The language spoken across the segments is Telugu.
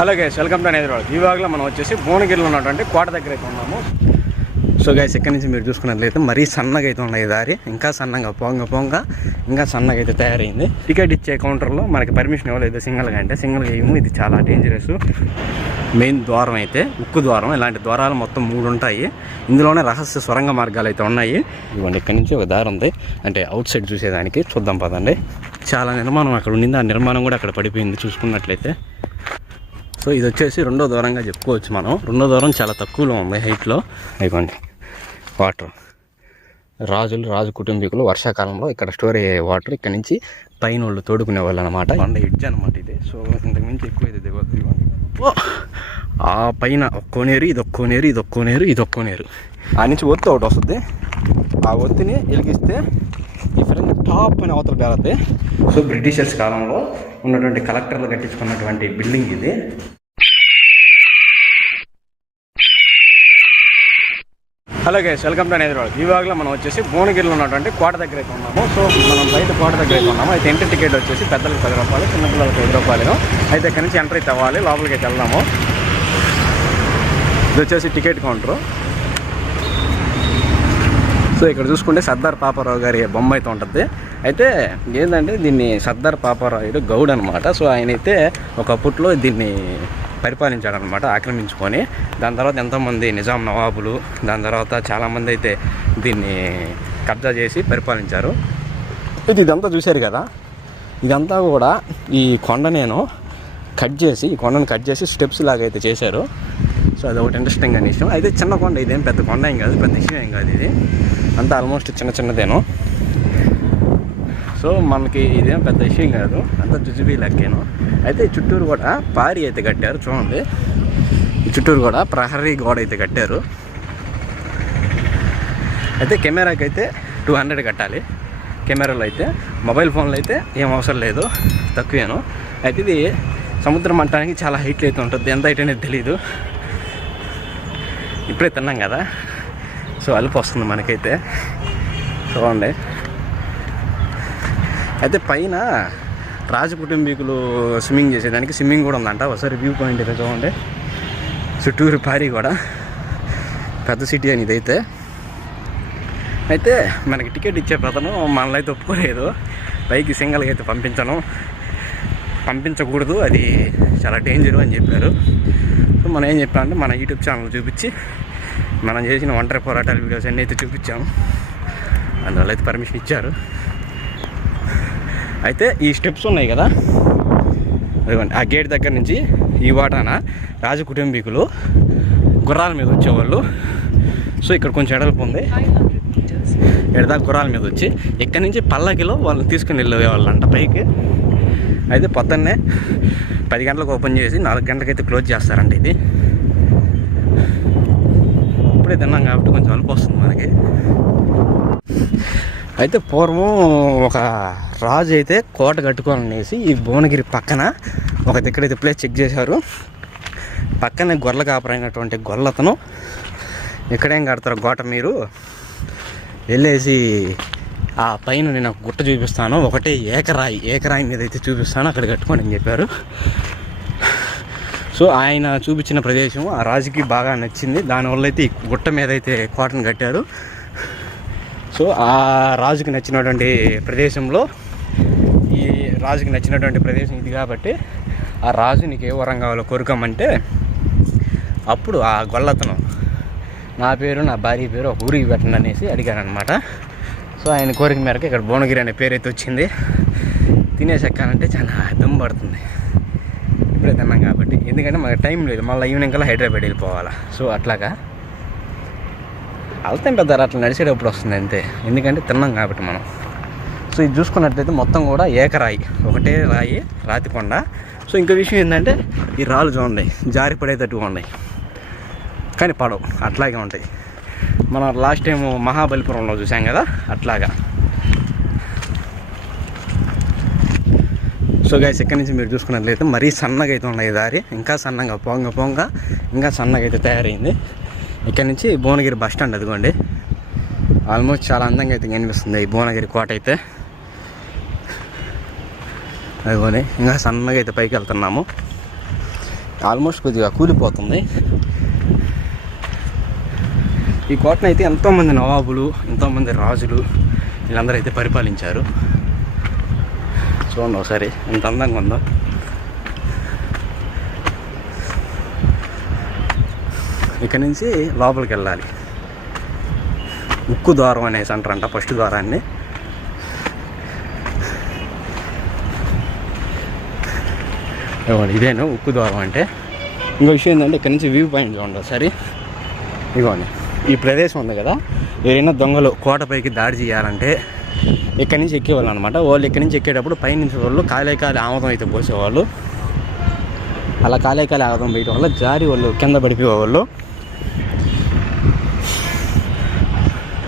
Hello guys, welcome to Hyderabad. ఈ భాగంలో మనం వచ్చేసి భువనగిరిలో ఉన్నటువంటి కోట దగ్గర అయితే ఉన్నాము. సో గైస్, ఇక్కడి నుంచి మీరు చూసుకున్నట్లయితే మరీ సన్నగా అయితే ఉన్నాయి దారి. ఇంకా సన్నగా పొంగ ఇంకా సన్నగా అయితే తయారైంది. టికెట్ ఇచ్చే కౌంటర్లో మనకి పర్మిషన్ ఇవ్వలేదు సింగిల్గా, అంటే సింగిల్గా ఏమో ఇది చాలా డేంజరస్. మెయిన్ ద్వారం అయితే ఉక్కు ద్వారం. ఇలాంటి ద్వారాలు మొత్తం 3 ఉంటాయి. ఇందులోనే రహస్య సొరంగ మార్గాలు అయితే ఉన్నాయి. ఇవ్వండి, ఇక్కడి నుంచి ఒక దారి ఉంది, అంటే అవుట్ సైడ్ చూసేదానికి. చూద్దాం పదండి. చాలా నిర్మాణం అక్కడ ఉండింది, ఆ నిర్మాణం కూడా అక్కడ పడిపోయింది చూసుకున్నట్లయితే. సో ఇది వచ్చేసి 2వ ద్వారంగా చెప్పుకోవచ్చు మనం. 2వ ద్వారం చాలా తక్కువలో ఉంది హైట్లో. అయిపోండి వాటర్. రాజు కుటుంబీకులు వర్షాకాలంలో ఇక్కడ స్టోర్ అయ్యే వాటర్ ఇక్కడ నుంచి పైన వాళ్ళు తోడుకునే వాళ్ళు అనమాట. కొండ ఎడ్జ్ అనమాట ఇది. సో ఇంతకుమించి ఎక్కువ అయితే దిగొద్దు. ఆ పైన ఒక్కో నేరు, ఇది ఒక్కో నేరు, ఇది ఒక్కో నేరు, ఇది ఒక్కో నేరు. ఆ నుంచి ఒత్తి ఒకటి వస్తుంది. ఆ ఒత్తిని వెలిగిస్తే ఈ ఫ్రెండ్ టాప్ అని అవతల పేరుతుంది. సో బ్రిటిషర్స్ కాలంలో ఉన్నటువంటి కలెక్టర్లు కట్టించుకున్నటువంటి బిల్డింగ్ ఇది. Hello guys, welcome to Hyderabad. ఈ భాగంలో మనం వచ్చేసి భువనగిరిలో ఉన్నటువంటి కోట దగ్గర అయితే ఉన్నాము. సో మనం బయట కోట దగ్గర అయితే ఉన్నాము. అయితే ఎంట్రీ టికెట్ వచ్చేసి పెద్దలకు 10 రూపాయలు, చిన్నపిల్లలకు 5 రూపాయలు. అయితే ఇక్కడ నుంచి ఎంట్రీ అయితే అవ్వాలి, లోపలికి అయితే వెళ్దాము. ఇది వచ్చేసి టికెట్ కౌంటరు. సో ఇక్కడ చూసుకుంటే సర్దార్ పాపారావు గారి బొమ్మ అయితే ఉంటుంది. అయితే ఏంటంటే దీన్ని సర్దార్ పాపారాయుడు గౌడ్ అనమాట. సో ఆయన అయితే ఒకప్పట్లో దీన్ని పరిపాలించాడు అనమాట, ఆక్రమించుకొని. దాని తర్వాత ఎంతోమంది నిజాం నవాబులు, దాని తర్వాత చాలామంది అయితే దీన్ని కబ్జా చేసి పరిపాలించారు. ఇదంతా చూశారు కదా, ఇదంతా కూడా ఈ కొండను కట్ చేసి స్టెప్స్ లాగా అయితే చేశారు. సో అది ఒకటి ఇంట్రెస్టింగ్ అనే విషయం. అయితే చిన్న కొండ, ఇదేం పెద్ద కొండ ఏం కాదు, పెద్ద విషయం ఏం కాదు. ఇది అంతా ఆల్మోస్ట్ చిన్నదేను. సో మనకి ఇదేం పెద్ద విషయం కాదు, అంతా జుజుబీ లెక్కేను. అయితే చుట్టూరు కూడా పారి అయితే కట్టారు. చూడండి, ఈ చుట్టూరు కూడా ప్రహరీ గోడ అయితే కట్టారు. అయితే కెమెరాకి అయితే 200 కట్టాలి. కెమెరాలో అయితే, మొబైల్ ఫోన్లో అయితే ఏం అవసరం లేదు, తక్కువేను. అయితే ఇది సముద్ర మట్టానికి చాలా హైట్లో అయితే ఉంటుంది. ఎంత హైట్ అనేది తెలీదు. ఇప్పుడే తిన్నాం కదా, సో అలుపు వస్తుంది మనకైతే. చూడండి, అయితే పైన రాజ కుటుంబీకులు స్విమ్మింగ్ చేసేదానికి స్విమ్మింగ్ కూడా ఉందంట. ఒకసారి వ్యూ పాయింట్ అయితే చూడండి, చుట్టూరు పారి కూడా. పెద్ద సిటీ అని ఇదైతే. అయితే మనకి టికెట్ ఇచ్చే ప్రతను మనల్ని అయితే ఒప్పుకోలేదు, పైకి సింగల్గా అయితే పంపించకూడదు, అది చాలా డేంజరు అని చెప్పారు. సో మనం ఏం చెప్పామంటే మన యూట్యూబ్ ఛానల్ చూపించి మనం చేసిన ఒంటరి పోరాటాల వీడియోస్ అన్నీ అయితే చూపించాము. అందువల్ల అయితే పర్మిషన్ ఇచ్చారు. అయితే ఈ స్టెప్స్ ఉన్నాయి కదా, అదిగోండి, ఆ గేట్ దగ్గర నుంచి ఈ వాటాన రాజ కుటుంబీకులు గుర్రాల మీద వచ్చేవాళ్ళు. సో ఇక్కడ కొంచెం ఎడల్పు ఉంది, ఎడదాకా గుర్రాల మీద వచ్చి ఇక్కడి నుంచి పల్లకిలో వాళ్ళని తీసుకుని వెళ్ళేవాళ్ళంట పైకి. అయితే పొద్దున్నే 10 గంటలకు ఓపెన్ చేసి 4 గంటలకైతే క్లోజ్ చేస్తారంట. ఇది ఇప్పుడే తిన్నాం కాబట్టి కొంచెం అలుపు వస్తుంది మనకి. అయితే పూర్వం ఒక రాజు అయితే కోట కట్టుకోవాలనేసి ఈ భువనగిరి పక్కన ఒక దగ్గరైతే ప్లేస్ చెక్ చేశారు. పక్కనే గొర్రెల కాపరైనటువంటి గొల్లతను ఇక్కడేం కడతారు కోట, మీరు వెళ్ళేసి ఆ పైన నేను ఒక గుట్ట చూపిస్తాను, ఒకటే ఏకరాయి మీద అయితే చూపిస్తాను, అక్కడ కట్టుకోండి అని చెప్పారు. సో ఆయన చూపించిన ప్రదేశం ఆ రాజుకి బాగా నచ్చింది. దానివల్ల అయితే ఈ గుట్ట మీద అయితే కోటను కట్టారు. సో ఆ రాజుకి నచ్చినటువంటి ప్రదేశంలో, ఈ రాజుకి నచ్చినటువంటి ప్రదేశం ఇది కాబట్టి ఆ రాజు నీకు ఏ వరం కావాలో కోరుకోమంటే అప్పుడు ఆ గొల్లతను నా పేరు, నా భార్య పేరు ఒక ఊరికి పెట్టండి అనేసి అడిగారనమాట. సో ఆయన కోరిక మేరకు ఇక్కడ భువనగిరి అనే పేరు అయితే వచ్చింది. తినేసెక్కాలంటే చాలా దమ్ పడుతుంది, ఇప్పుడే తిన్నాం కాబట్టి. ఎందుకంటే మనకు టైం లేదు, మళ్ళీ ఈవినింగ్ కల్లా హైదరాబాద్ వెళ్ళిపోవాలా. సో అట్లాగా వెళ్తాం పెద్ద అట్లా నడిచేటప్పుడు వస్తుంది అంతే, ఎందుకంటే తిన్నాం కాబట్టి మనం. సో ఇది చూసుకున్నట్లయితే మొత్తం కూడా ఏకరాయి, ఒకటే రాతికొండ. సో ఇంకో విషయం ఏంటంటే ఈ రాళ్ళు చూడండి జారి పడేటట్టుగా ఉన్నాయి, కానీ పడవు, అట్లాగే ఉంటాయి. మనం లాస్ట్ టైం మహాబలిపురంలో చూసాం కదా, అట్లాగా. సో గైస్, ఇక్కడి నుంచి మీరు చూసుకున్నట్లయితే మరీ సన్నగా అయితే ఉన్నాయి దారి. ఇంకా సన్నగా పొంగ ఇంకా సన్నగా అయితే తయారైంది. ఇక్కడ నుంచి భువనగిరి బస్ స్టాండ్, అదిగోండి. ఆల్మోస్ట్ చాలా అందంగా అయితే కనిపిస్తుంది ఈ భువనగిరి కోట అయితే. అదిగోని ఇంకా సన్నగా అయితే పైకి వెళ్తున్నాము. ఆల్మోస్ట్ కొద్దిగా కూలిపోతుంది. ఈ కోటను అయితే ఎంతోమంది నవాబులు, ఎంతోమంది రాజులు వీళ్ళందరూ అయితే పరిపాలించారు. చూడండి ఒకసారి ఎంత అందంగా ఉందో. ఇక్కడ నుంచి లోపలికి వెళ్ళాలి. ఉక్కు ద్వారం అనేసి అంటారంట ఫస్ట్ ద్వారాన్ని. ఇదేను ఉక్కు ద్వారం అంటే. ఇంకో విషయం ఏంటంటే ఇక్కడ నుంచి వ్యూ పాయింట్ చూడండి ఒకసారి. ఇదిగోండి ఈ ప్రదేశం ఉంది కదా, ఎవరైనా దొంగలు కోటపైకి దాడి చేయాలంటే ఇక్కడి నుంచి ఎక్కేవాళ్ళు అనమాట. వాళ్ళు ఇక్కడి నుంచి ఎక్కేటప్పుడు పైనుంచి వాళ్ళు కాలే ఆమదం అయితే పోసేవాళ్ళు. అలా కాలే ఆమదం పోయటం వల్ల జారి వాళ్ళు కింద పడిపోయేవాళ్ళు.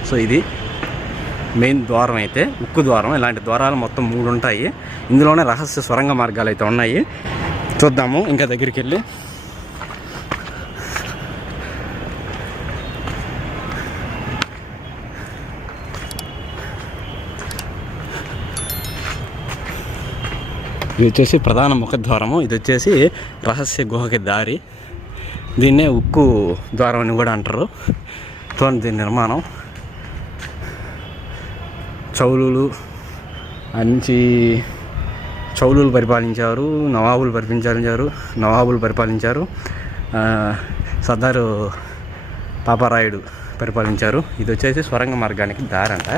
సో ఇది మెయిన్ ద్వారం అయితే ఉక్కు ద్వారం. ఇలాంటి ద్వారాలు మొత్తం 3 ఉంటాయి. ఇందులోనే రహస్య సొరంగ మార్గాలు అయితే ఉన్నాయి. చూద్దాము ఇంకా దగ్గరికి వెళ్ళి. ఇది వచ్చేసి ప్రధాన ముఖద్వారము. ఇది వచ్చేసి రహస్య గుహకి దారి. దీన్నే ఉక్కు ద్వారం అని కూడా అంటారు. చూడండి దీని నిర్మాణం. చౌలులు పరిపాలించారు, నవాబులు పరిపాలించారు, సర్దారు పాపారాయుడు పరిపాలించారు. ఇది వచ్చేసి సొరంగ మార్గానికి దారి అంట.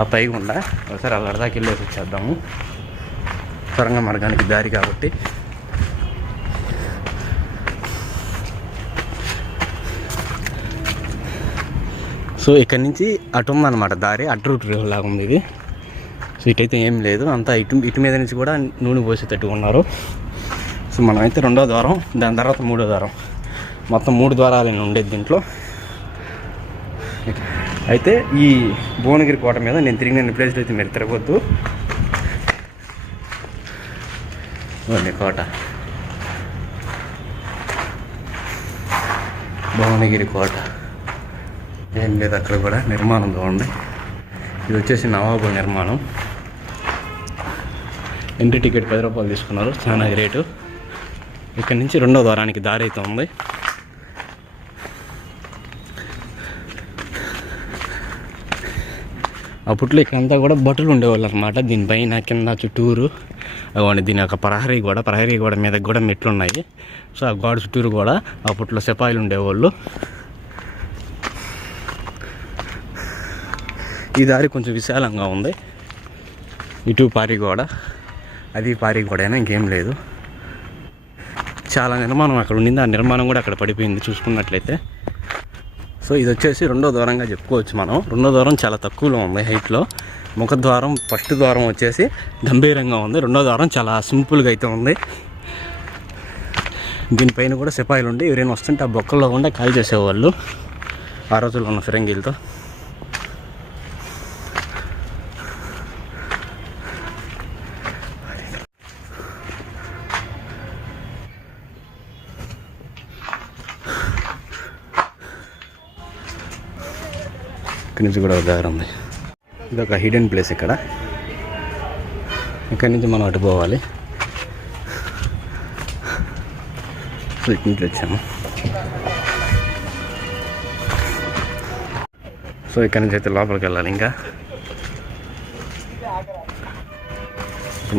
ఆ పైకి ఉండ ఒకసారి అలా అడదాకి వెళ్ళేసి వచ్చేద్దాము. సొరంగ మార్గానికి దారి కాబట్టి. సో ఇక్కడ నుంచి అటు ఉందన్నమాట దారి. అటు రూట్ లాగా ఉంది ఇది. సో ఇటైతే ఏం లేదు, అంతా ఇటు మీద నుంచి కూడా నూనె పోసేటట్టు ఉన్నారు. సో మనమైతే 2వ ద్వారం, దాని తర్వాత 3వ ద్వారం, మొత్తం 3 ద్వారాలు ఉండేది దీంట్లో. అయితే ఈ భువనగిరి కోట మీద నేను తిరిగిన ప్లేస్లో అయితే మీరు తిరగొద్దు. కోట భువనగిరి కోట ఏం లేదు అక్కడ కూడా. నిర్మాణం బాగుంది. ఇది వచ్చేసి నవాబు నిర్మాణం. ఎంట్రీ టికెట్ 10 రూపాయలు తీసుకున్నారు, చాలా రేటు. ఇక్కడ నుంచి 2వ ద్వారానికి దారి అయితే ఉంది. అప్పట్లో ఇక్కడంతా కూడా భటులు ఉండేవాళ్ళు అనమాట. దీనిపైన కింద చుట్టూరు అవ్వండి. దీని యొక్క ప్రహరీ గోడ మీద కూడా మెట్లు ఉన్నాయి. సో ఆ గోడ చుట్టూరు కూడా అప్పట్లో సిపాయిలు ఉండేవాళ్ళు. ఈ దారి కొంచెం విశాలంగా ఉంది. ఇటు పారిగోడ, అది పారిగోడైనా ఇంకేం లేదు. చాలా నిర్మాణం అక్కడ ఉండింది. ఆ నిర్మాణం కూడా అక్కడ పడిపోయింది చూసుకున్నట్లయితే. సో ఇది వచ్చేసి 2వ ద్వారంగా చెప్పుకోవచ్చు మనం. 2వ ద్వారం చాలా తక్కువలో ఉంది హైట్లో. ముఖద్వారం ఫస్ట్ ద్వారం వచ్చేసి గంభీరంగా ఉంది. 2వ ద్వారం చాలా సింపుల్గా అయితే ఉంది. దీనిపైన కూడా సిపాయిలు ఉండి ఎవరైనా వస్తుంటే ఆ బొక్కల్లో కూడా కాల్ చేసేవాళ్ళు ఆ రోజుల్లో ఉన్న ఫిరంగీలతో. ఇక్కడి నుంచి కూడా ఒక దారి ఉంది. ఇది ఒక హిడెన్ ప్లేస్. ఇక్కడి నుంచి మనం అటు పోవాలి. సో ఇటు నుంచి వచ్చాము. సో ఇక్కడి నుంచి అయితే లోపలికి వెళ్ళాలి. ఇంకా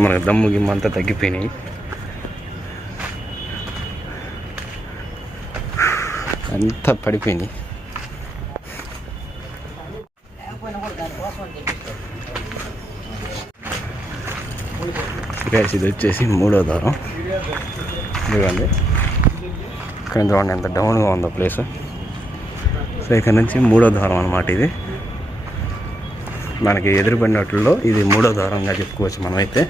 మనకు దమ్ము గిమ్మ అంతా తగ్గిపోయినాయి. అంతా పడిపోయినాయి. ఇది వచ్చేసి 3వ ద్వారం. ఇదిగోండి ఇక్కడ చూడండి ఎంత డౌన్గా ఉందో ప్లేస్. సో ఇక్కడ నుంచి 3వ ద్వారం అన్నమాట. ఇది మనకి ఎదురుపడినట్లో ఇది 3వ ద్వారంగా చెప్పుకోవచ్చు మనమైతే.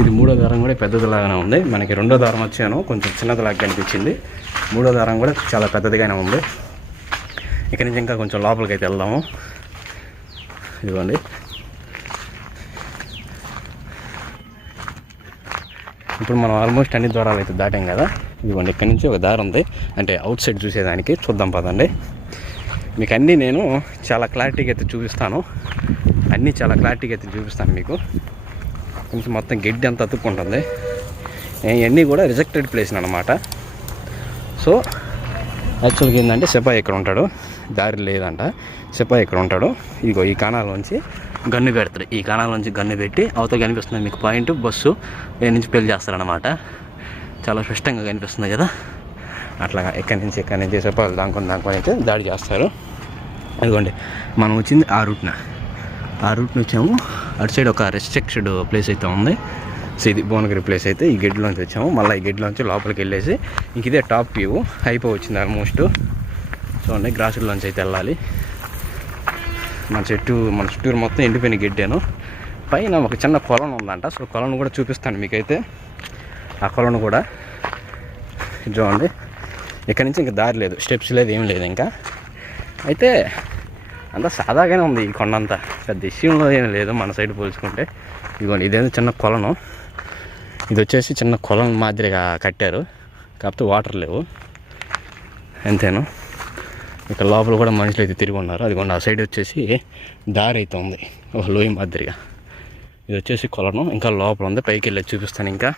ఇది 3వ ద్వారం కూడా పెద్దదిలాగానే ఉంది. మనకి 2వ ద్వారం వచ్చాను కొంచెం చిన్నదిలాగా కనిపించింది. 3వ ద్వారం కూడా చాలా పెద్దదిగానే ఉంది. ఇక్కడ నుంచి ఇంకా కొంచెం లోపలికి అయితే వెళ్దాము. ఇదిగోండి ఇప్పుడు మనం ఆల్మోస్ట్ అన్ని ద్వారాలు అయితే దాటాం కదా. ఇదిగోండి ఇక్కడ నుంచి ఒక దారి ఉంది, అంటే అవుట్ సైడ్ చూసేదానికి. చూద్దాం పదండి. మీకు అన్నీ నేను చాలా క్లారిటీగా అయితే చూపిస్తాను. అన్నీ చాలా క్లారిటీగా అయితే చూపిస్తాను మీకు. కొంచెం మొత్తం గడ్డి అంతా అతుక్కుంటుంది. ఇవన్నీ కూడా రిజెక్టెడ్ ప్లేస్ అనమాట. సో యాక్చువల్గా ఏంటంటే సిపాయి ఇక్కడ ఉంటాడు, దారి లేదంట, సిపాయి ఇక్కడ ఉంటాడు. ఇగో ఈ కాణాలోంచి గన్ను పెడతాడు. ఈ కాణాలోంచి గన్ను పెట్టి అవతల కనిపిస్తుంది మీకు పాయింట్, బస్సు ఏ నుంచి పెళ్లి చేస్తారనమాట. చాలా స్పష్టంగా కనిపిస్తుంది కదా. అట్లాగా ఎక్కడి నుంచి సిపాయిలు దాంకొని అయితే దాడి చేస్తారు. అదిగోండి మనం వచ్చింది ఆ రూట్ని వచ్చాము. అటు సైడ్ ఒక రెస్ట్రిక్టెడ్ ప్లేస్ అయితే ఉంది. సో ఇది భువనగిరి ప్లేస్ అయితే ఈ గడ్డిలోంచి వచ్చాము. మళ్ళీ ఈ గడ్డిలోంచి లోపలికి వెళ్ళేసి ఇంక ఇదే టాప్ వ్యూ అయిపోయి వచ్చింది ఆల్మోస్ట్. చూడండి గ్రాసుల్లోంచి అయితే వెళ్ళాలి. మన చుట్టూరు మొత్తం ఎండిపోయిన గడ్డాను. పైన ఒక చిన్న కొలను ఉందంట. సో కొలను కూడా చూపిస్తాను మీకైతే. ఆ కొలను కూడా చూడండి. ఇక్కడ నుంచి ఇంకా దారి లేదు, స్టెప్స్ లేదు, ఏం లేదు ఇంకా. అయితే అంతా సాదాగానే ఉంది ఈ కొండంతా, పెద్ద ఇష్యూలో ఏం లేదు మన సైడ్ పోల్చుకుంటే. ఇదిగోండి ఇదేదో చిన్న కొలను. ఇది వచ్చేసి చిన్న కొలను మాదిరిగా కట్టారు, కాకపోతే వాటర్ లేవు అంతేను. ఇక్కడ లోపల కూడా మనుషులు అయితే తిరిగి ఉన్నారు. అదిగోండి ఆ సైడ్ వచ్చేసి దారి అయితే ఉంది ఒక లోయ మాదిరిగా. ఇది వచ్చేసి కొలను, ఇంకా లోపల ఉంది. పైకి వెళ్ళి చూపిస్తాను ఇంకా.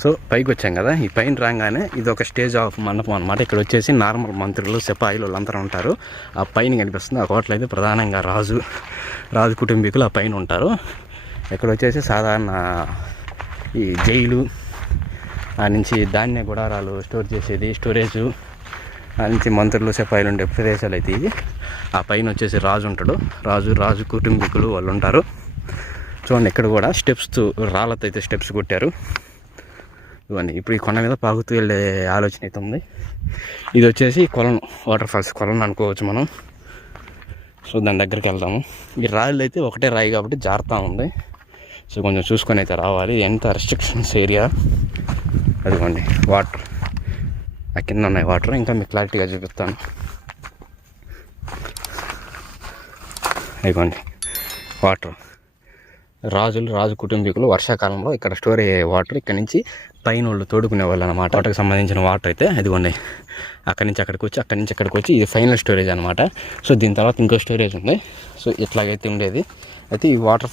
సో పైకి వచ్చాం కదా, ఈ పైన రాగానే ఇది ఒక స్టేజ్ ఆఫ్ మండపం అనమాట. ఇక్కడ వచ్చేసి నార్మల్ మంత్రులు, సిపాయిలు వాళ్ళందరూ ఉంటారు. ఆ పైన కనిపిస్తుంది. ఆ కోటలో అయితే ప్రధానంగా రాజు కుటుంబీకులు ఆ పైన ఉంటారు. ఇక్కడ వచ్చేసి సాధారణ ఈ జైలు, ఆ నుంచి ధాన్య గుడారాలు స్టోర్ చేసేది, స్టోరేజు, ఆ నుంచి మంత్రులు, సిపాయిలు ఉండే ప్రదేశాలు అయితే ఇవి. ఆ పైన వచ్చేసి రాజు ఉంటాడు. రాజు కుటుంబీకులు వాళ్ళు ఉంటారు. చూడండి ఇక్కడ కూడా స్టెప్స్, రాళ్ళతో అయితే స్టెప్స్ కొట్టారు. ఇవన్నీ ఇప్పుడు ఈ కొండ మీద పాకుతూ వెళ్ళే ఆలోచన అయితే ఉంది. ఇది వచ్చేసి కొలను, వాటర్ ఫాల్స్ కొలను అనుకోవచ్చు మనం. సో దాని దగ్గరికి వెళ్దాము. ఈ రాళ్ళు అయితే ఒకటే రాయి కాబట్టి జారుతూ ఉంది. సో కొంచెం చూసుకొని అయితే రావాలి. ఎంత రెస్ట్రిక్షన్స్ ఏరియా. అదిగోండి వాటర్, ఆ కింద ఉన్నాయి వాటర్. ఇంకా మీకు క్లారిటీగా చూపిస్తాను. అదిగోండి వాటర్. రాజు కుటుంబీకులు వర్షాకాలంలో ఇక్కడ స్టోర్ అయ్యే వాటర్. ఇక్కడ నుంచి పైన వాళ్ళు తోడుకునే వాళ్ళు అనమాట. వాటర్కి సంబంధించిన వాటర్ అయితే అదిగోండి అక్కడి నుంచి అక్కడికి వచ్చి ఇది ఫైనల్ స్టోరేజ్ అనమాట. సో దీని తర్వాత ఇంకో స్టోరేజ్ ఉంది. సో ఇట్లాగైతే ఉండేది. అయితే ఈ వాటర్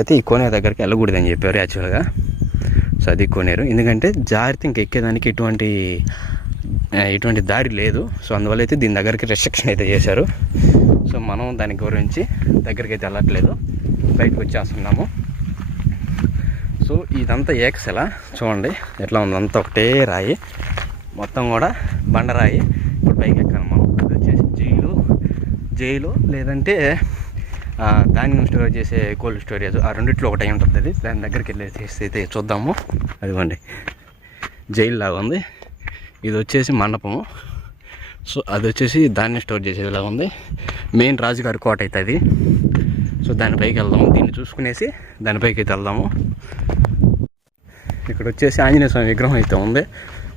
అయితే ఈ కోనేరు దగ్గరికి వెళ్ళకూడదని చెప్పారు యాక్చువల్గా. సో అది కోనేరు, ఎందుకంటే జాగ్రత్త ఇంక ఎక్కేదానికి ఎటువంటి దారి లేదు. సో అందువల్ల అయితే దీని దగ్గరికి రెస్ట్రిక్షన్ అయితే చేశారు. సో మనం దాని గురించి దగ్గరికి అయితే వెళ్ళట్లేదు, బయటకు వచ్చేస్తున్నాము. సో ఇదంతా ఏక్సెలా చూడండి ఎట్లా ఉంది. అంతా ఒకటే రాయి, మొత్తం కూడా బండరాయి. ఇప్పుడు పైకి ఎక్కాలి మనం. అది వచ్చేసి జైలు లేదంటే ధాన్యం స్టోర్ చేసే కోల్డ్ స్టోరేజ్, ఆ రెండిట్లో ఒకటి అయి ఉంటుంది. అది దాని దగ్గరికి వెళ్ళేసి అయితే చూద్దాము. అదిగోండి జైలు లాగా ఉంది. ఇది వచ్చేసి మండపము. సో అది వచ్చేసి ధాన్యం స్టోర్ చేసేదిలా ఉంది. మెయిన్ రాజుగారి కోట అయితే అది. సో దానిపైకి వెళ్దాము. దీన్ని చూసుకునేసి దానిపైకి అయితే వెళ్దాము. ఇక్కడ వచ్చేసి ఆంజనేయ స్వామి విగ్రహం అయితే ఉంది.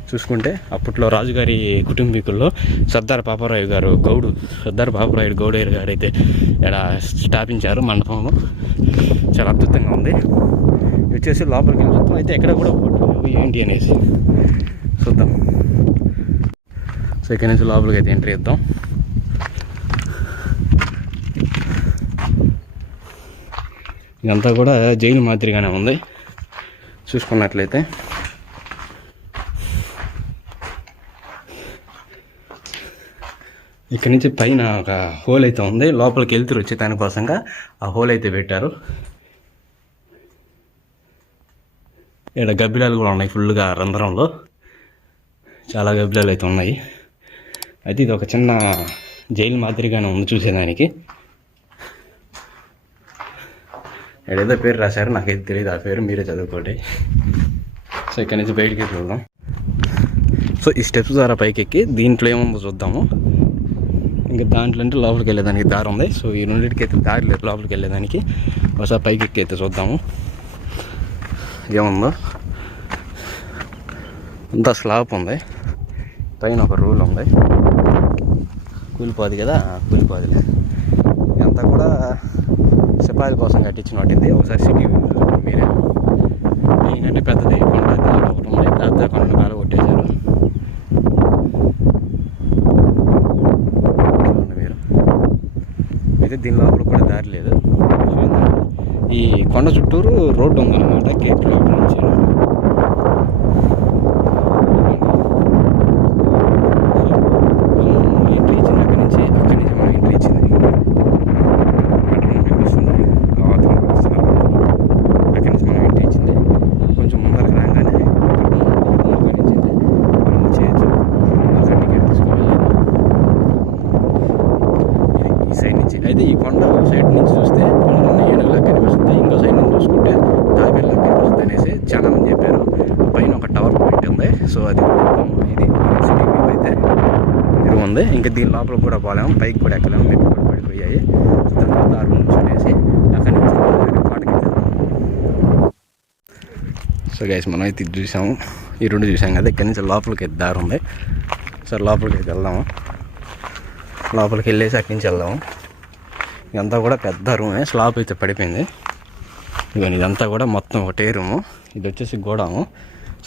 చూసుకుంటే అప్పట్లో రాజుగారి కుటుంబీకుల్లో సర్దార్ పాపారాయుడు గౌడు గారైతే ఇక్కడ స్థాపించారు మండపంలో. చాలా అద్భుతంగా ఉంది. వచ్చేసి లోపలికి వెళ్ళి చూద్దాం. అయితే ఎక్కడ కూడా ఏంటి అనేసి చూద్దాం. సో ఇక్కడ నుంచి లోపలికి అయితే ఎంట్రీ ఇద్దాం. ఇదంతా కూడా జైలు మాదిరిగానే ఉంది చూసుకున్నట్లయితే. ఇక్కడ నుంచి పైన ఒక హోల్ అయితే ఉంది. లోపలికి వెళ్తురు వచ్చే దానికోసంగా ఆ హోల్ అయితే పెట్టారు. ఇక్కడ గబ్బిలాలు కూడా ఉన్నాయి ఫుల్గా రంధ్రంలో. చాలా గబ్బిలాలు అయితే ఉన్నాయి. అయితే ఇది ఒక చిన్న జైలు మాదిరిగానే ఉంది చూసేదానికి. ఏదో పేరు రాశారు, నాకైతే తెలియదు ఆ పేరు, మీరే చదువుకోండి. సో ఇక్కడ నుంచి బయటికి చూద్దాం. సో ఈ స్టెప్స్ ద్వారా పైకి ఎక్కి దీంట్లో ఏముందో చూద్దాము. ఇంకా దాంట్లో అంటే లోపలికి వెళ్ళేదానికి దారి ఉంది. సో ఈ రెండింటికి అయితే దారి లేదు లోపలికి వెళ్ళేదానికి. ఒకసారి పైకి ఎక్కి అయితే చూద్దాము ఏముందో. అంతా స్లాబ్ ఉంది, పైన ఒక రూల్ ఉంది. కూలిపోదు కదా, కూలిపోదులే. ఇదంతా కూడా సిపాయిల కోసం కట్టించిన వాటింది. ఒకసారి సిటీ మీరే. ఏంటంటే పెద్దది కొండ ఒకటి ఉంది, పెద్ద కొండను కాలు కొట్టేశారు. చూడండి మీరు. అయితే అయితే దీని లోపల కూడా దారి లేదు. ఈ కొండ చుట్టూరు రోడ్డు ఉందన్నమాట గేట్ లోపల నుంచి. ఎంట్రీ ఇచ్చింది అక్కడి నుంచి మనం ఎంట్రీ ఇచ్చింది అక్కడి నుంచి మనం ఎంట్రీ ఇచ్చింది. కొంచెం ముందరకు రాగానే అక్కడి నుంచి మనం చేయొచ్చు. అక్కడ టికెట్ తీసుకోవాలి ఈ సైడ్ నుంచి. అయితే ఈ కొండ సైడ్ నుంచి చూస్తే కొండలన్నీ ఏనుగులా కనిపిస్తుంది, ఇంకో సైడ్ నుంచి చూసుకుంటే తాబేళ్ళ కనిపిస్తుంది అనేసి చాలా మంది చెప్పారు. పైన ఒక టవర్ పాయింట్ ఉంది, సో అది ఇది అయితే ఇది ఉంది. ఇంకా దీని లోపల కూడా పోలేము, పైకి కూడా ఎక్కలేము, మెట్లు కూడా పడిపోయాయి. తర్వాత ఆ రూమ్ చూసేసి అక్కడి నుంచి పాటకి వెళ్తాము. సో గైస్ మనం అయితే ఇది చూసాము, ఈ రెండు చూసాం కదా. ఇక్కడి నుంచి లోపలికి దారి ఉంది. సరే లోపలికి అయితే వెళ్దాము. లోపలికి వెళ్ళేసి అక్కడి నుంచి వెళ్దాము. ఇదంతా కూడా పెద్ద రూమే, స్లాబ్ అయితే పడిపోయింది. ఇదిగోండి ఇదంతా కూడా మొత్తం ఒకటే రూము. ఇది వచ్చేసి గోడాము.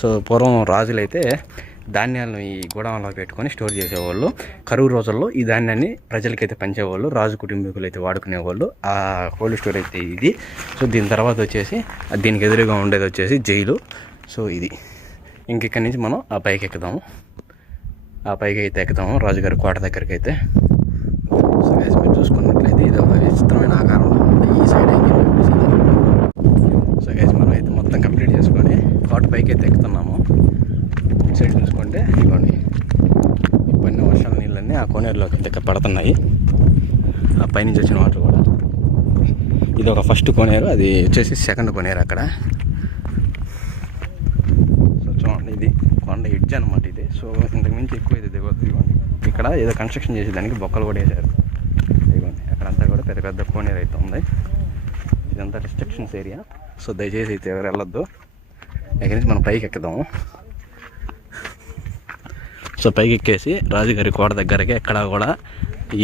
సో పూర్వం రాజులు అయితే ధాన్యాలను ఈ గోడౌన్లో పెట్టుకొని స్టోర్ చేసేవాళ్ళు. కరువు రోజుల్లో ఈ ధాన్యాన్ని ప్రజలకైతే పంచేవాళ్ళు, రాజు కుటుంబీకులు అయితే వాడుకునేవాళ్ళు. ఆ కోల్డ్ స్టోర్ అయితే ఇది. సో దీని తర్వాత వచ్చేసి దీనికి ఎదురుగా ఉండేది వచ్చేసి జైలు. సో ఇది ఇంకెక్కడి నుంచి మనం ఆ పైకి ఎక్కుదాము. ఆ పైకి అయితే ఎక్కుదాము రాజుగారి కోట దగ్గరికి అయితే. సో గైస్ మీరు చూసుకున్నట్లయితే ఇది ఒక విచిత్రమైన ఆకారంలో ఉంది. ఈ సైడ్ అయితే సో గైస్ మనం అయితే మొత్తం కంప్లీట్ చేసుకొని కోట పైకి అయితే ఎక్కుతున్నాము. సైడ్ చూసుకుంటే ఇదిగోండి ఈ పైన వర్షాల నీళ్ళన్నీ ఆ కోనేరులోకి అయితే పడుతున్నాయి. ఆ పైనుంచి వచ్చిన వాటర్ కూడా. ఇది ఒక ఫస్ట్ కోనేరు, అది వచ్చేసి సెకండ్ కోనేరు అక్కడ. సో చూడండి ఇది కొండ ఎడ్జ్ అనమాట ఇది. సో ఇంతకు మించి ఎక్కువ ఇది దిగొద్దు. ఇక్కడ ఏదో కన్స్ట్రక్షన్ చేసేదానికి బొక్కలు కూడా వేశారు. ఇదిగోండి అక్కడంతా కూడా పెద్ద పెద్ద కోనేరు అయితే ఉంది. ఇదంతా రిస్ట్రిక్షన్స్ ఏరియా. సో దయచేసి అయితే ఎవరు వెళ్ళొద్దు. దగ్గర నుంచి మనం పైకి ఎక్కుదాము. సో పైకి ఎక్కేసి రాజుగారి కోట దగ్గరకి ఎక్కడా కూడా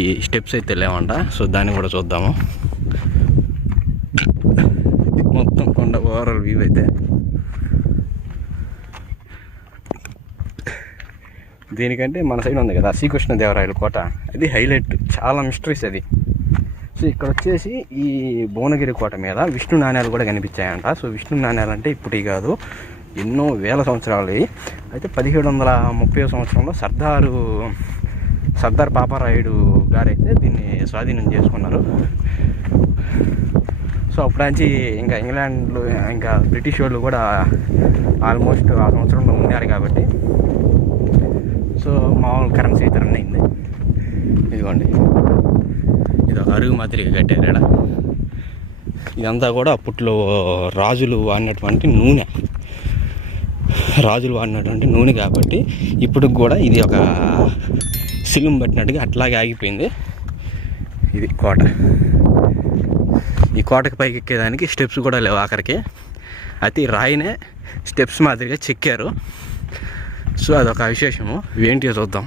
ఈ స్టెప్స్ అయితే లేవంట. సో దాన్ని కూడా చూద్దాము. మొత్తం కొండ ఓవరాల్ వ్యూ అయితే. దీనికంటే మన సైడ్ ఉంది కదా శ్రీకృష్ణదేవరాయల కోట, అది హైలైట్, చాలా మిస్టరీస్ అది. సో ఇక్కడ వచ్చేసి ఈ భువనగిరి కోట మీద విష్ణు నాణ్యాలు కూడా కనిపించాయంట. సో విష్ణు నాణ్యాలు అంటే ఇప్పుడు కాదు, ఎన్నో వేల సంవత్సరాలు. అయితే 1730 సంవత్సరంలో సర్దార్ పాపారాయుడు గారైతే దీన్ని స్వాధీనం చేసుకున్నారు. సో అప్పటి నుంచి ఇంకా ఇంగ్లాండ్లో ఇంకా బ్రిటిష్ వాళ్ళు కూడా ఆల్మోస్ట్ ఆ సంవత్సరంలో ఉన్నారు కాబట్టి సో మామూలు కరెన్సీ అయితే రన్ అయింది. ఇదిగోండి ఇది ఒక అరుగు మాదిరిగా కట్టారు ఇక్కడ. ఇదంతా కూడా అప్పట్లో రాజులు వాడినటువంటి నూనె, కాబట్టి ఇప్పుడు కూడా ఇది ఒక సిలుం పట్టినట్టుగా అట్లాగే ఆగిపోయింది. ఇది కోట. ఈ కోటకి పైకి ఎక్కేదానికి స్టెప్స్ కూడా లేవు ఆఖరికి. అయితే ఈ రాయినే స్టెప్స్ మాదిరిగా చెక్కారు. సో అదొక విశేషము. ఏంటి చూద్దాం.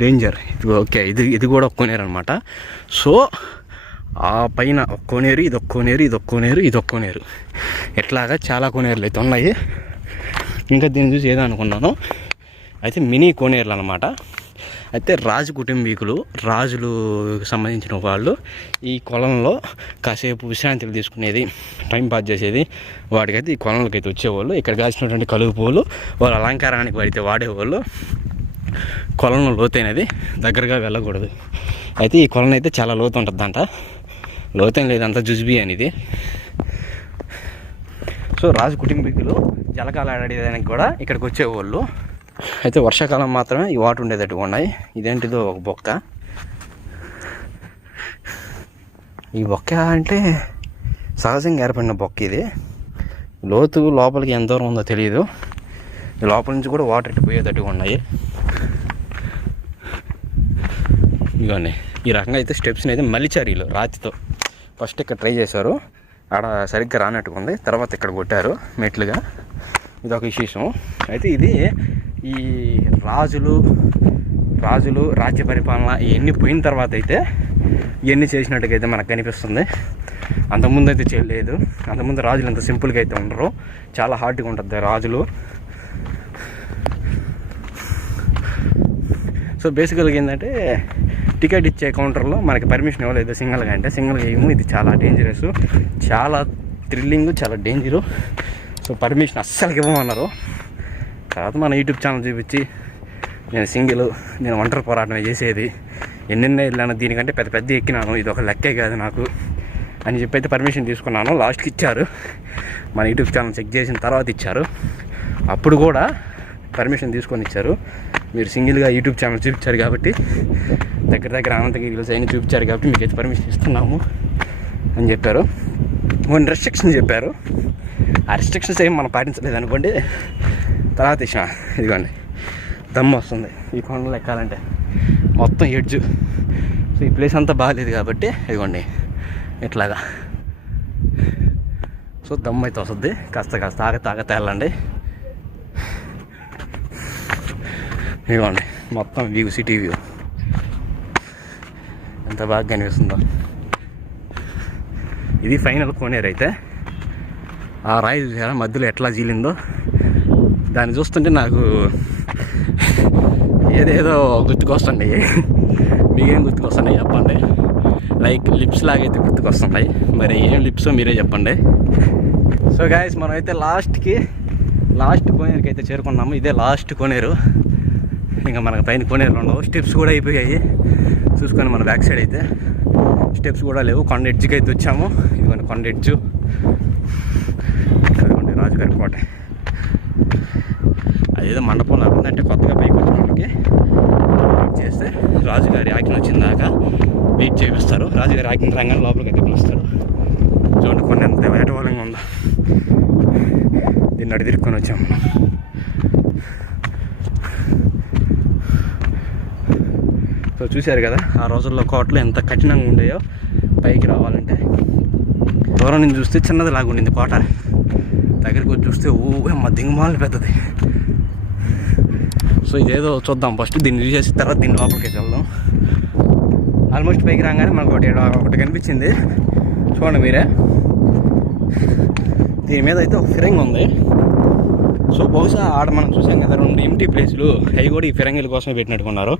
డేంజర్. ఇది ఓకే, ఇది కూడా ఒక కోనేరు అనమాట. సో ఆ పైన ఒక కోనేరు, ఇదొక కోనేరు, ఇదొక కోనేరు, ఇదొక కోనేరు, ఎట్లాగా చాలా కోనేరులు అయితే ఉన్నాయి. ఇంకా దీన్ని చూసి ఏదో అనుకున్నాను, అయితే మినీ కోనేరులు అనమాట. అయితే రాజు కుటుంబీకులు, రాజులకు సంబంధించిన వాళ్ళు ఈ కొలంలో కాసేపు విశ్రాంతులు తీసుకునేది, టైం పాస్ చేసేది, వాటికైతే ఈ కొలంలోకి అయితే వచ్చేవాళ్ళు. ఇక్కడ కాల్చినటువంటి కలుగు పువ్వులు వాళ్ళ అలంకారానికి వాడితే వాడేవాళ్ళు. కొలను లోతైనది, దగ్గరగా వెళ్ళకూడదు. అయితే ఈ కొలను అయితే చాలా లోతు ఉంటుందంట. లోతైన లేదంతా జుజ్బీ అనేది. సో రాజు కుటుంబీకులు జలకాలు ఆడేదానికి కూడా ఇక్కడికి వచ్చేవాళ్ళు. అయితే వర్షాకాలం మాత్రమే ఈ వాటర్ ఉండేటట్టుగా ఉన్నాయి. ఇదేంటిదో ఒక బొక్క. ఈ బొక్క అంటే సహజంగా ఏర్పడిన బొక్క ఇది. లోతు లోపలికి ఎంత దూరం ఉందో తెలియదు. లోపల నుంచి కూడా వాటర్ ఎట్టిపోయేటట్టుగా ఉన్నాయి. ఇవన్నీ ఈ రకంగా అయితే స్టెప్స్ని అయితే మలిచారు రాతితో. ఫస్ట్ ఇక్కడ ట్రై చేశారు, ఆడ సరిగ్గా రానట్టుగా ఉంది, తర్వాత ఇక్కడ కొట్టారు మెట్లుగా. ఇది ఒక విశేషం. అయితే ఇది ఈ రాజులు రాజ్య పరిపాలన ఇవన్నీ పోయిన తర్వాత అయితే ఇవన్నీ చేసినట్టుగా అయితే మనకు కనిపిస్తుంది. అంతకుముందు అయితే చేయలేదు. అంతకుముందు రాజులు అంత సింపుల్గా అయితే ఉండరు, చాలా హార్డ్గా ఉంటుంది రాజులు. సో బేసికల్గా ఏంటంటే టికెట్ ఇచ్చే కౌంటర్లో మనకి పర్మిషన్ ఇవ్వలేదు సింగిల్గా, అంటే సింగిల్గా ఏమో ఇది చాలా డేంజరస్, చాలా థ్రిల్లింగ్, చాలా డేంజరు. సో పర్మిషన్ అస్సలు ఇవ్వమన్నారు. తర్వాత మన యూట్యూబ్ ఛానల్ చూపించి నేను ఒంటరి పోరాటం చేసేది, ఎన్నెన్నో వెళ్ళాను, దీనికంటే పెద్ద పెద్ద ఎక్కినాను, ఇది ఒక లెక్కే కాదు నాకు అని చెప్పి అయితే పర్మిషన్ తీసుకున్నాను. లాస్ట్కి ఇచ్చారు, మన యూట్యూబ్ ఛానల్ చెక్ చేసిన తర్వాత ఇచ్చారు. అప్పుడు కూడా పర్మిషన్ తీసుకొని ఇచ్చారు. మీరు సింగిల్గా యూట్యూబ్ ఛానల్ చూపించారు కాబట్టి, దగ్గర అనంతగిరి హిల్స్ అయినా చూపించారు కాబట్టి మీకు అయితే పర్మిషన్ ఇస్తున్నాము అని చెప్పారు. కొన్ని రెస్ట్రిక్షన్ చెప్పారు, ఆ రెస్ట్రిక్షన్స్ ఏం మనం పాటించలేదు అనుకోండి. తర్వాత ఇష్టం ఇదిగోండి దమ్ము వస్తుంది ఈ కొండలు ఎక్కాలంటే, మొత్తం ఎడ్జు. సో ఈ ప్లేస్ అంతా బాగాలేదు కాబట్టి ఇదిగోండి ఇట్లాగా. సో దమ్ము అయితే వస్తుంది, కాస్త తాగత వెళ్ళండి. ఇదిగోండి మొత్తం వ్యూ, సిటీ వ్యూ ఎంత బాగా కనిపిస్తుందో. ఇది ఫైనల్ కోనేరు. అయితే ఆ రాయి చూసారా మధ్యలో ఎట్లా జీలిందో, దాన్ని చూస్తుంటే నాకు ఏదేదో గుర్తుకొస్తున్నాయి. మీకేం గుర్తుకొస్తున్నాయి చెప్పండి. లైక్ లిప్స్ లాగైతే గుర్తుకొస్తున్నాయి, మరి ఏం లిప్స్ మీరే చెప్పండి. సో గాయస్ మనం అయితే లాస్ట్ కోనేరుకి అయితే చేరుకున్నాము. ఇదే లాస్ట్ కోనేరు, ఇంకా మనకు పైన కోనేరులు ఉండవు. స్టెప్స్ కూడా అయిపోయాయి చూసుకొని మన బ్యాక్ సైడ్ అయితే స్టెప్స్ కూడా లేవు. కొండ ఎడ్జ్కి అయితే వచ్చాము. ఇదిగోండి కొండ ఎడ్జు, ఇదిగోండి రాజుగారి కోట. అదేదో మండపం లాగా అంటే కొత్తగా పైకి వచ్చిన వాళ్ళకి వెయిట్ చేస్తే రాజుగారి ఆజ్ఞ వచ్చిందాక వెయిట్ చేపిస్తారు. రాజుగారి ఆజ్ఞ రంగాన్ని లోపలికి అయితే పిలుస్తారు. చూడండి కొన్ని ఎంత వేటవాలంగా ఉందో. దీన్ని అడి తిరుక్కొని వచ్చాము. సో చూశారు కదా ఆ రోజుల్లో కోటలు ఎంత కఠినంగా ఉండేయో పైకి రావాలంటే. దూరం నుంచి చూస్తే చిన్నది లాగా ఉండింది కోట, దగ్గరికి వచ్చి చూస్తే మా దింగుమాలు పెద్దది. సో ఇదేదో చూద్దాం, ఫస్ట్ దీన్ని చూసేసి తర్వాత దీని లోపలికి వెళ్దాం. ఆల్మోస్ట్ పైకి రాగానే మనకు ఒకటి కనిపించింది, చూడండి మీరే. దీని మీద అయితే ఒక ఫిరంగి ఉంది. సో బహుశా ఆడ మనం చూసాం కదా 2 ఎంటీ ప్లేసులు, అవి కూడా ఈ ఫిరంగిల కోసమే పెట్టినట్టుకున్నారు.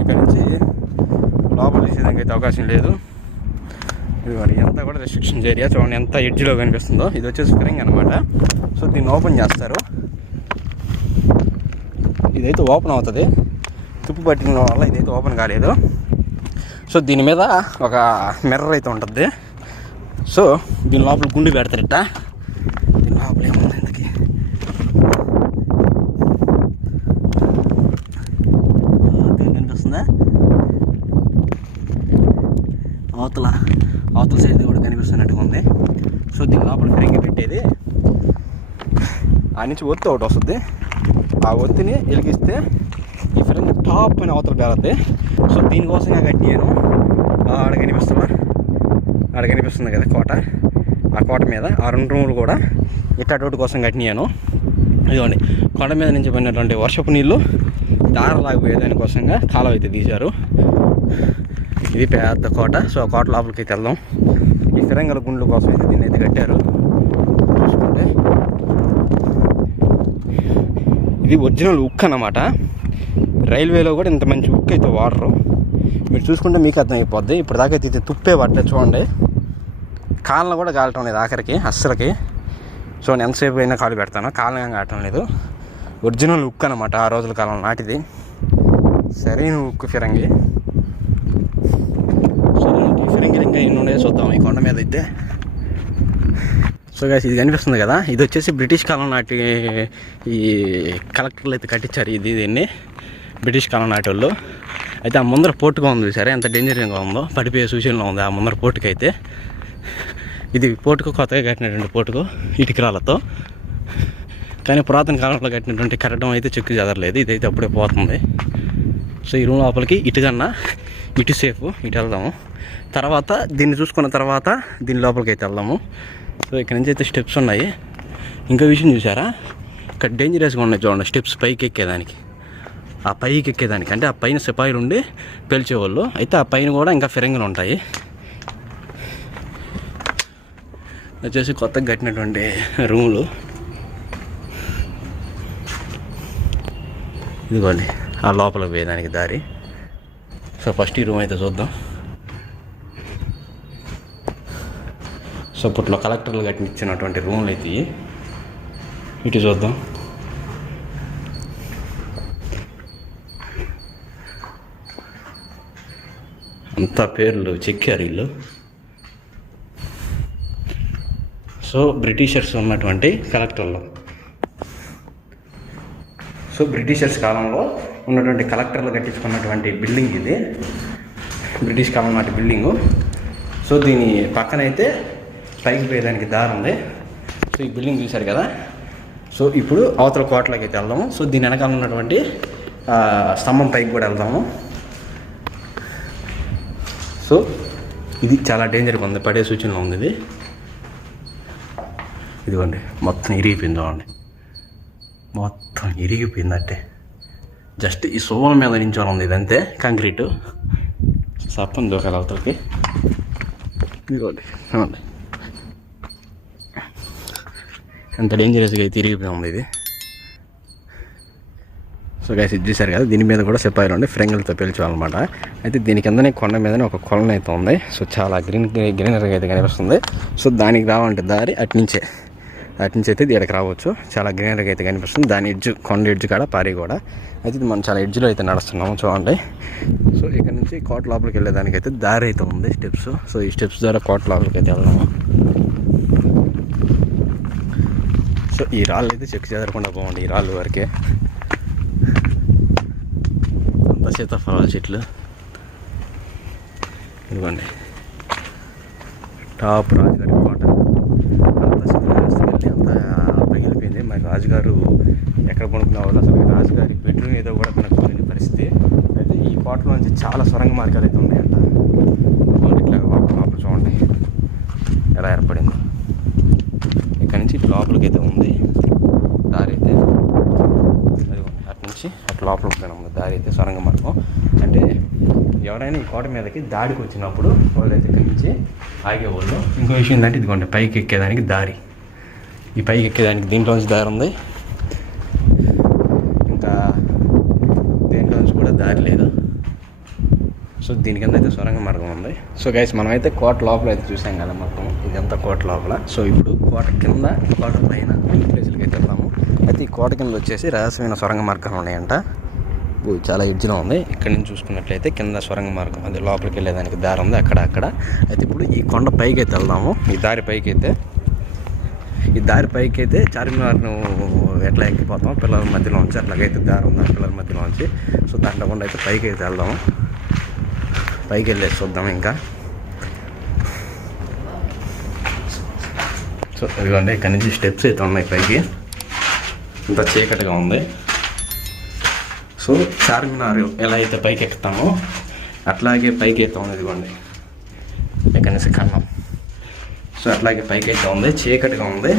ఇక్కడ నుంచి లోపల తీసేదానికి అయితే అవకాశం లేదు. ఇదిగోండి ఎంత కూడా రెస్ట్రిక్షన్స్ ఏరియా, చూడండి ఎంత ఎడ్జ్లో కనిపిస్తుందో. ఇది వచ్చేసి ఫిరంగి అనమాట. సో దీన్ని ఓపెన్ చేస్తారు, ఇదైతే ఓపెన్ అవుతుంది. తుప్పు పట్టిన వల్ల ఇదైతే ఓపెన్ కాలేదు. సో దీని మీద ఒక మిర్రర్ అయితే ఉంటుంది. సో దీని లోపల గుండు పెడతారట. దీని లోపల ఏముంది ఇంతకీ, కనిపిస్తుందా? అవతల సైడ్ కూడా కనిపిస్తున్నట్టుగా ఉంది. సో దీని లోపల ఫిరంగి పెట్టేది, ఆ నుంచి ఒత్తి ఒకటి వస్తుంది. ఆ ఒత్తిని వెలిగిస్తే ఈ ఫిరంగి టాప్ అని అవతల పేరుద్ది. సో దీనికోసంగా కట్టినాను. ఆడ కనిపిస్తుంది కదా కోట, ఆ కోట మీద ఆ 2 రూములు కూడా ఇట్టటి కోసం కట్టినాను. ఇదిగోండి కొండ మీద నుంచి పోయినటువంటి వర్షపు నీళ్ళు దారలాగిపోయే దానికోసంగా కాలువ అయితే తీశారు. ఇది పెద్ద కోట. సో ఆ కోట లోపలికి అయితే వెళ్దాం. ఈ ఫిరంగుల గుండ్ల కోసం అయితే దీన్ని అయితే కట్టారు. చూసుకుంటే ఇది ఒరిజినల్ ఉక్ అన్నమాట. రైల్వేలో కూడా ఇంత మంచి ఉక్ అయితే వాడరు. మీరు చూసుకుంటే మీకు అర్థం అయిపోద్ది. ఇప్పుడు దాకా అయితే తుప్పే పట్టలేదు చూడండి, కాళ్ళను కూడా కాలటం లేదు ఆఖరికి అస్సలకి. సో నేను ఎంతసేపు అయినా కాలు పెడతాను, కాళ్ళగా కావటం లేదు. ఒరిజినల్ ఉక్ అనమాట, ఆ రోజుల కాలం నాటిది. సరైన ఉక్కు ఫిరంగి. సో ఈ ఫిరంగిలు ఇంకా ఎన్ని ఉన్నాయో చూద్దాం ఈ కొండ మీద అయితే. సో గైస్ ఇది కనిపిస్తుంది కదా, ఇది వచ్చేసి బ్రిటిష్ కాలం నాటి ఈ కలెక్టర్లు అయితే కట్టించారు. దీన్ని బ్రిటిష్ కాలం నాటి వాళ్ళు అయితే. ఆ ముందర పోర్టుగా ఉంది సరే, ఎంత డేంజర్గా ఉందో, పడిపోయే సూచనలో ఉంది ఆ ముందర పోర్టుకి అయితే. ఇది పోర్టుకు కొత్తగా కట్టినటువంటి పోర్టుకు ఇటుకరాలతో, కానీ పురాతన కాలంలో కట్టినటువంటి కట్టడం అయితే చెక్కు చెదరలేదు. ఇదైతే అప్పుడే పోతుంది. సో ఈ రూమ్ లోపలికి ఇటు సేఫ్, ఇటు వెళ్దాము. తర్వాత దీన్ని చూసుకున్న తర్వాత దీని లోపలికి అయితే వెళ్దాము. సో ఇక్కడ నుంచి అయితే స్టెప్స్ ఉన్నాయి. ఇంకో విషయం చూసారా, ఇక్కడ డేంజరస్గా ఉన్నాయి చూడండి స్టెప్స్ పైకి ఎక్కేదానికి. ఆ పైకి ఎక్కేదానికి అంటే ఆ పైన సిపాయిలు ఉండి పేల్చేవాళ్ళు. అయితే ఆ పైన కూడా ఇంకా ఫిరంగులు ఉంటాయి. వచ్చేసి కొత్తగా కట్టినటువంటి రూములు. ఇదిగోండి ఆ లోపలికి పోయేదానికి దారి. సో ఫస్ట్ ఈ రూమ్ అయితే చూద్దాం. సో అప్పట్లో కలెక్టర్లు కట్టించినటువంటి రూమ్లు అయితే ఇటు చూద్దాం. అంతా పేర్లు చెక్కారు వీళ్ళు. సో బ్రిటిషర్స్ ఉన్నటువంటి కలెక్టర్లు. సో బ్రిటిషర్స్ కాలంలో ఉన్నటువంటి కలెక్టర్లు కట్టించుకున్నటువంటి బిల్డింగ్ ఇది, బ్రిటిష్ కాలం నాటి బిల్డింగు. సో దీని పక్కనైతే పైకి పోయేదానికి దారి ఉంది. సో ఈ బిల్డింగ్ చూశారు కదా. సో ఇప్పుడు అవతల కోటలోకి అయితే వెళ్దాము. సో దీని వెనకాల ఉన్నటువంటి స్తంభం పైకి కూడా వెళ్దాము. సో ఇది చాలా డేంజర్గా ఉంది, పడే సూచనలో ఉంది ఇది. ఇదిగోండి మొత్తం ఇరిగిపోయింది, చూడండి మొత్తం ఇరిగిపోయింది. అంటే జస్ట్ ఈ సోల మీద నించోని ఉంది ఇదంతే, కాంక్రీటు. సప్పని దూకాలి అవతలకి. ఇదిగోండి చూడండి ఎంత డేంజరస్గా అయితే ఇరిగిపోయి ఉంది ఇది. సో గైస్ ఇది చూసారు కదా, దీని మీద కూడా సిపాయిలు ఉండి ఫ్రెంగిల్తో పేల్చాలన్నమాట. అయితే దీని కిందనే కొండ మీదనే ఒక కొలను అయితే ఉంది. సో చాలా గ్రీనరీగా అయితే కనిపిస్తుంది. సో దానికి రావాలంటే దారి అట్నుంచి అయితే ఇక్కడికి రావచ్చు. చాలా గ్రీనరీగా అయితే కనిపిస్తుంది. దాని ఎడ్జ్, కొండ ఎడ్జ్ కాడ పారి కూడా అయితే మనం చాలా ఎడ్జ్లో అయితే నడుస్తున్నాము చూడండి. సో ఇక్కడ నుంచి కోట లోపలికి వెళ్ళేదానికి అయితే దారి అయితే ఉంది, స్టెప్స్. సో ఈ స్టెప్స్ ద్వారా కోట లోపలికి అయితే వెళ్దాము. సో ఈ రాళ్ళు అయితే చెక్ చెదరకుండా పోవండి, ఈ రాళ్ళు వరకే. అంత సీతాఫలాల చెట్లు ఇదిగోండి. టాప్ రాజుగారి కోట అంత శిథిలావస్థకి అంత పగిలిపోయింది. మరి రాజుగారు ఎక్కడ కొనుక్కునే వాళ్ళు, అసలు రాజుగారి బెడ్రూమ్ ఏదో కూడా కొనుక్కునే పరిస్థితి. అయితే ఈ కోటలో నుంచి చాలా సొరంగ మార్గాలు అయితే ఉన్నాయంట. ఇట్లా లోపల చూడండి ఎలా ఏర్పడింది. ఇక్కడ నుంచి లోపలికి అయితే ఉంది దారి అయితే. అది అటు నుంచి అటు లోపలికి ఉంది దారి అయితే, సొరంగ మార్గం. అంటే ఎవరైనా ఈ కోట మీదకి దాడికి వచ్చినప్పుడు వాళ్ళైతే ఇక్కడి నుంచి ఆగేవాళ్ళు. ఇంకో విషయం ఏంటంటే ఇదిగోండి పైకి ఎక్కేదానికి దారి. ఈ పైకి ఎక్కేదానికి దీంట్లోంచి దారి ఉంది, ఇంకా దేంట్లోంచి కూడా దారి లేదు. సో దీని కింద అయితే సొరంగ మార్గం ఉంది. సో గైస్ మనమైతే కోట లోపల అయితే చూసాం కదా మొత్తం, ఇదంతా కోట లోపల. సో ఇప్పుడు కోట కింద, కోట పైన ప్లేసులకి అయితే వెళ్దాము. అయితే ఈ కోట కింద వచ్చేసి రహస్యమైన సొరంగ మార్గాలు ఉన్నాయంట. చాలా ఎడ్జ్లో ఉంది. ఇక్కడ నుంచి చూసుకున్నట్లయితే కింద సొరంగ మార్గం, అది లోపలికి వెళ్ళేదానికి దారి ఉంది అక్కడ. అయితే ఇప్పుడు ఈ కొండ పైకి అయితే వెళ్దాము. ఈ దారి పైకి అయితే చార్మినార్ను ఎట్లా ఎక్కిపోతాం పిల్లల మధ్యలో ఉంచి, అట్లాగైతే దారి ఉంది పిల్లల మధ్యలో ఉంచి. సో దాంట్లో కూడా అయితే పైకి అయితే వెళ్దాము. పైకి వెళ్ళేసి చూద్దాం ఇంకా. సో ఇదిగోండి ఇక్కడ నుంచి స్టెప్స్ అయితే ఉన్నాయి పైకి. ఇంత చీకటిగా ఉంది. సో చార్మినార్ ఎలా అయితే పైకి ఎక్కుతామో అట్లాగే పైకి అయితే ఉంది. ఇదిగోండి ఇక్కడ నుంచి కన్నాం. సో అట్లాగే పైకి అయితే ఉంది, చీకటిగా ఉంది.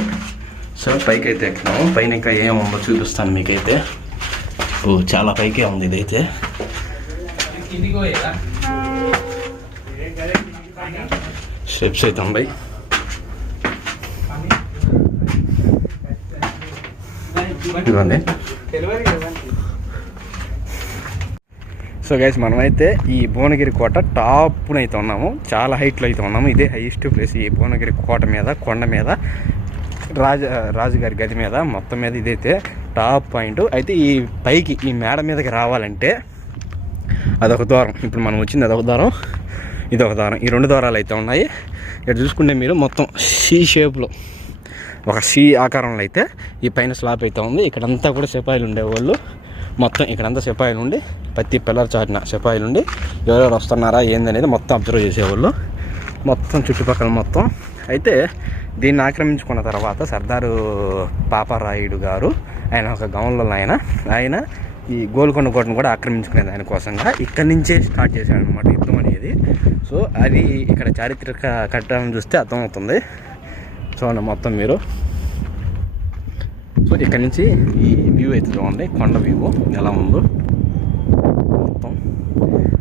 సో పైకి అయితే ఎక్కుతాము. పైన ఇంకా ఏముందో చూపిస్తాను మీకైతే. చాలా పైకే ఉంది ఇదైతే. స్టెప్స్ అయితే ఉన్నాయి. ఇదిగోండి. సో గైస్ మనమైతే ఈ భువనగిరి కోట టాప్న అయితే ఉన్నాము, చాలా హైట్లో అయితే ఉన్నాము. ఇదే హైయెస్ట్ ప్లేస్ ఈ భువనగిరి కోట మీద, కొండ మీద, రాజుగారి గది మీద, మొత్తం మీద ఇదైతే టాప్ పాయింట్. అయితే ఈ పైకి ఈ మేడ మీదకి రావాలంటే అదొక ద్వారం. ఇప్పుడు మనం వచ్చింది అదొక ద్వారం, ఇదొక ద్వారం. ఈ రెండు ద్వారాలు అయితే ఉన్నాయి. ఇక్కడ చూసుకుంటే మీరు మొత్తం సి షేప్లో, ఒక సి ఆకారంలో అయితే ఈ పైన స్లాబ్ అయితే ఉంది. ఇక్కడంతా కూడా సిపాయిలు ఉండేవాళ్ళు. మొత్తం ఇక్కడంతా సిపాయిలు ఉండి, ప్రతి పిల్లర్ చాటిన సిపాయిలు ఉండి ఎవరెవరు వస్తున్నారా ఏందనేది మొత్తం అబ్జర్వ్ చేసేవాళ్ళు. మొత్తం చుట్టుపక్కల మొత్తం. అయితే దీన్ని ఆక్రమించుకున్న తర్వాత సర్దారు పాపారాయుడు గారు, ఆయన ఒక గవర్నర్, ఆయన ఈ గోల్కొండ కోటను కూడా ఆక్రమించుకునే దానికోసంగా ఇక్కడి నుంచే స్టార్ట్ చేశాడు అనమాట యుద్ధం అనేది. సో అది ఇక్కడ చారిత్రక కట్టడం చూస్తే అర్థమవుతుంది. చూడండి మొత్తం మీరు. సో ఇక్కడ నుంచి ఈ వ్యూ అయితే చూడండి, కొండ వ్యూ ఎలా ఉందో మొత్తం.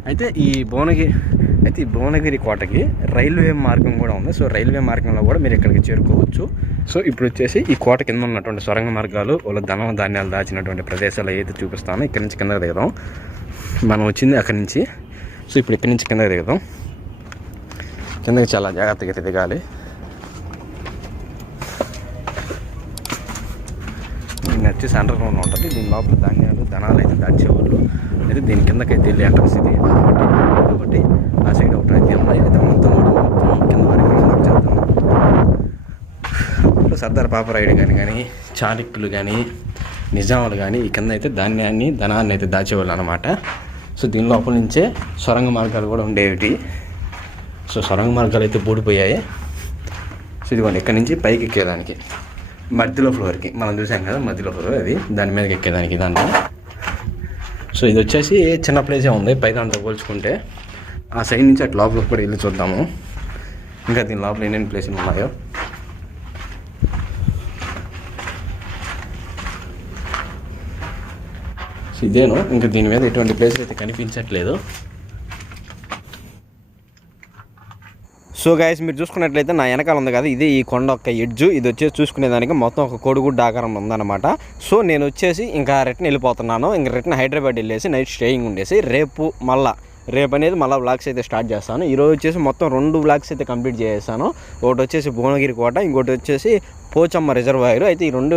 అయితే ఈ భువనగిరి అయితే ఈ భువనగిరి కోటకి రైల్వే మార్గం కూడా ఉంది. సో రైల్వే మార్గంలో కూడా మీరు ఇక్కడికి చేరుకోవచ్చు. సో ఇప్పుడు వచ్చేసి ఈ కోట కింద ఉన్నటువంటి సొరంగ మార్గాలు, వాళ్ళ ధాన్యాలు దాచినటువంటి ప్రదేశాలు అయితే చూపిస్తాను. ఇక్కడి నుంచి కిందకి దిగుదాం. మనం వచ్చింది అక్కడి నుంచి. సో ఇప్పుడు ఇక్కడి నుంచి కిందకి దిగుదాం. కిందకి చాలా జాగ్రత్తగా దిగాలి. దీన్ని వచ్చేసి అండర్ గ్రౌండ్ ఉంటుంది. దీని లోపల ధనాలు అయితే దాచేవాళ్ళు. అయితే దీని కిందకైతే వెళ్ళి ఎంట్రన్స్ ఇది ఒకటి, ఆ సైడ్ ఒకటి అయితే ఉన్నాయి. అయితే మొత్తం కింద వరకు చేద్దాం. ఇప్పుడు సర్దార్ పాపరాయుడు కానీ చాళుక్యులు కానీ నిజాములు కానీ ఈ కింద అయితే ధనాన్ని అయితే దాచేవాళ్ళు అనమాట. సో దీని లోపల నుంచే సొరంగ మార్గాలు కూడా ఉండేవి. సో సొరంగ మార్గాలు అయితే పూడిపోయాయి. సో ఇదిగోండి ఇక్కడ నుంచి పైకి ఎక్కేదానికి మధ్యలో ఫ్లోర్కి మనం చూసాం కదా, మధ్యలో ఫ్లోర్ అది, దాని మీదకి ఎక్కేదానికి దాంట్లో. సో ఇది వచ్చేసి చిన్న ప్లేసే ఉంది పైదాంతో పోల్చుకుంటే. ఆ సైడ్ నుంచి అటు లోపలికి కూడా వెళ్ళి చూద్దాము ఇంకా దీని లోపల ఎన్నెన్ని ప్లేసులు ఉన్నాయో. ఇదేను, ఇంకా దీని మీద ఎటువంటి ప్లేసులు అయితే కనిపించట్లేదు. సో గైస్ మీరు చూసుకున్నట్లయితే నా వెనకాల ఉంది కదా, ఇది ఈ కొండ ఒక ఎడ్జు. ఇది వచ్చేసి చూసుకునేదానికి మొత్తం ఒక కోడిగుడ్డ ఆకారం ఉందన్నమాట. సో నేను వచ్చేసి ఇంకా రిటర్న్ వెళ్ళిపోతున్నాను. ఇంకా రిటర్న్ హైదరాబాద్ వెళ్ళేసి నైట్ స్టేయింగ్ ఉండేసి రేపు అనేది మళ్ళీ వ్లాగ్స్ అయితే స్టార్ట్ చేస్తాను. ఈరోజు వచ్చేసి మొత్తం 2 వ్లాగ్స్ అయితే కంప్లీట్ చేసేసాను. ఒకటి వచ్చేసి భువనగిరి కోట, ఇంకోటి వచ్చేసి పోచమ్మ రిజర్వాయర్. అయితే ఈ 2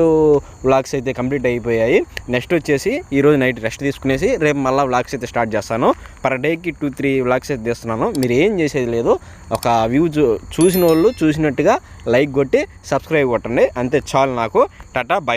వ్లాగ్స్ అయితే కంప్లీట్ అయిపోయాయి. నెక్స్ట్ వచ్చేసి ఈరోజు నైట్ రెస్ట్ తీసుకునేసి రేపు మళ్ళీ వ్లాగ్స్ అయితే స్టార్ట్ చేస్తాను. పర్ డేకి 2-3 వ్లాగ్స్ అయితే తీస్తున్నాను. మీరు ఏం చేసేది లేదు, ఒక వ్యూ చూసిన వాళ్ళు చూసినట్టుగా లైక్ కొట్టి సబ్స్క్రైబ్ కొట్టండి, అంతే చాలు నాకు. Tata, by by.